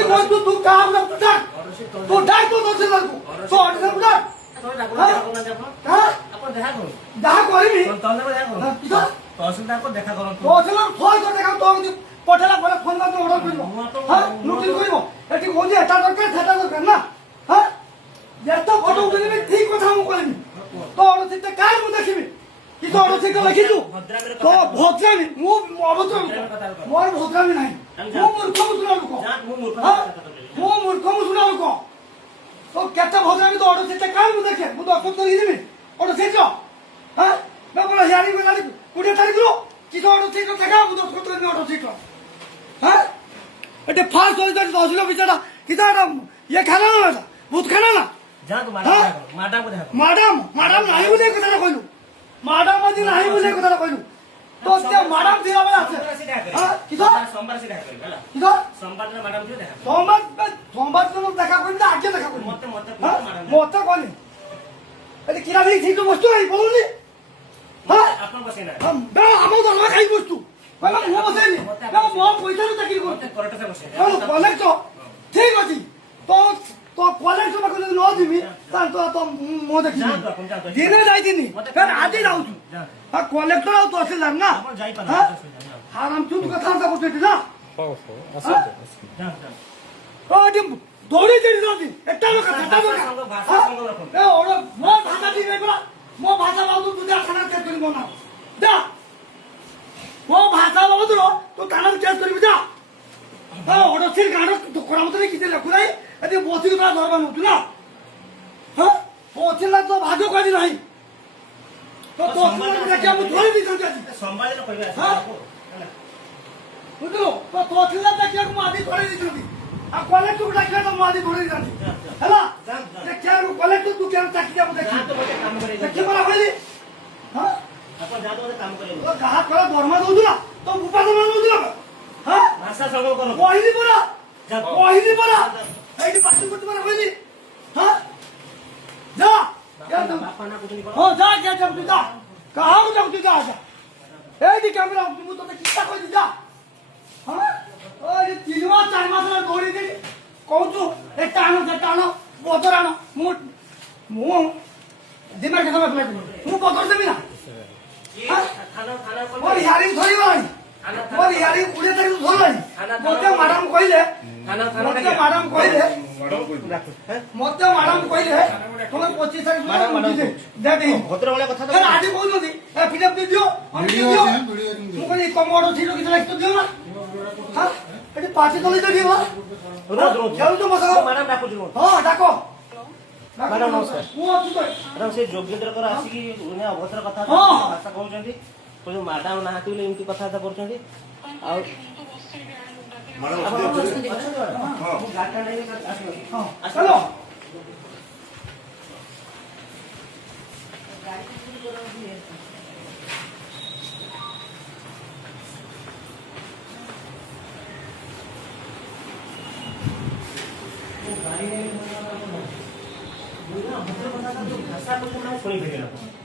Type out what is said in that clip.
তুই কই তুই কাম না তু ডাক তো দছে লাগু তো অর্ডার করে ডাক তোর ডাক না যাব হ্যাঁ আপন দেখা করুন দেখা করিবি তোর দেখা করুন কি তো তহসিলদার কো দেখা করুন তহসিলদার ফোন করে দেখা তো আমি পঠালা বলে ফোন করে অর্ডার করব হ্যাঁ নোটিস করব এটি কোজি এটা দরকার সেটা দরকার না হ্যাঁ যেত ফটো উঠেবি ঠিক কথা মু কইনি তো অর্ডার দিতে কার মু দেখিবি কি তো অর্ডর থেকে লিখিছু তো ভদ্রামি মু অভদ্রামি মোর ভদ্রামি নাই মু মূর্খ মুসুরা লোক মু মূর্খ মুসুরা লোক তো কেতে ভদ্রামি তো অর্ডর থেকে কার মু দেখে মু তো অসত করি দিবি অর্ডর থেকে হ্যাঁ না বলা হিয়ারিং বেলা 20 তারিখ লো কি তো অর্ডর থেকে দেখা মু তো অসত করি অর্ডর থেকে হ্যাঁ এটা ফার্স্ট হল তার দশলো বিচারা কি তো এটা ইয়ে খানা না এটা ভূত খানা না যা তো ম্যাডাম কো দেখা ম্যাডাম নাই বুঝে কথাটা কইলু ম্যাডাম আজি নাই বুঝে কথাটা কইলু তো তে ম্যাডাম দিলা বেলা আছে হ্যাঁ কি তো সোমবার সে দেখা করিবে কি তো সোমবার না ম্যাডাম দিও দেখা সোমবার তো দেখা কইবি আগে দেখা কইবি মতে ম্যাডাম মতে কোনি এটা কিরা ভাই ঠিক বস্তু নাই বলুনি হ্যাঁ আপনার বসে না না আমো তো না খাই বস্তু বাবা মো বসেনি না মো পয়সা তো চাকরি করতে করতে বসে কলেক্ট ঠিক আছে তো তো কলেক্ট না করলে ন দিবি তার তো তো মো দেখি দিনে যাইতিনি কারণ আদি যাউছু আর কলেক্টর আর তহসিলদার না যাই পানা হারাম চুপ কথা করতে না আসো ও দিম দৌড়ে যাই যাতি একটা লোক কথা ভাষা সঙ্গ রাখুন এ ওরা মো ভাষা দি গইবা মো ভাষা বাবু তুই থানার কেস করিব না দা মো ভাষা বাবু তো থানার কেস করিবি যা হ্যাঁ ওটা ঠিক গাড়ো তো করা মতো কি দিলে কুলাই এতে বসি না ধরবা নতু না হ্যাঁ বসিলা তো ভাজো করি নাই তো তো দেখে আমি ধরে দিতাম যাচ্ছি সোমবার দিন কইবে বুঝলো তো তহসিলদার দেখে আমি আদি ধরে দিতাম আর কলেক্টর দেখে তো আদি ধরে দিতাম হ্যাঁ যে কেন কলেক্টর তুই কেন চাকরি যাবো দেখি যা তো বলে কাম করে কি বলা হইলি হ্যাঁ আপন যা তো কাম করে তো গাহাত করা দরমা দউছু না তো উপাদান দউছু না হ্যাঁ ভাষা সঙ্গ করো কইলি পড়া কইলি পড়া এইটি পাস করতে পারা হইলি হ্যাঁ যা আপনা কুটনি করো ও যা যা যা তুই যা কাহাও যা তুই যা এইটি ক্যামেরা তুমি তো কিটা কই যা হ্যাঁ ওই 3 মাস 4 মাস ধরে দৌড়ি দিলি কওছু এটা আনো বদর আনো মু দিমাগ কথা বলে মু বদর দেবি না খানা খানা ও হিয়ারিং ধরিব নাই ও হিয়ারিং 20 তারিখ ধরলাই মতে ম্যাডাম কইলে খানা মতে ম্যাডাম কইলে তুমি 25 তারিখ ম্যাডাম দেবি ভদ্র বলে কথা তো আজ কইলি ফিডব্যাক দিও আমি দিও মু কই কমোড ছিল কিছু লাগতো দিও না হ্যাঁ এটি পাঁচে তলে তো দিও রোজ রোজ যাও তো মশা ম্যাডাম ডাকু দিব হ্যাঁ ডাকো ম্যাডাম নমস্কার মু আছি কই ম্যাডাম ସେ ଯୋଗେନ୍ଦ୍ରକର ଆସିକି ଉନି ଅଭଦ୍ର କଥା ଭାଷା କହୁଛନ୍ତି କହୁଛନ୍ତି ମ୍ୟାଡାମ ନାହାନ୍ତି ବୋଲି ଏମିତି କଥାବାର୍ତ୍ତା କରୁଛନ୍ତି ଆଉ চলো ଭାଷା ଶୁଣି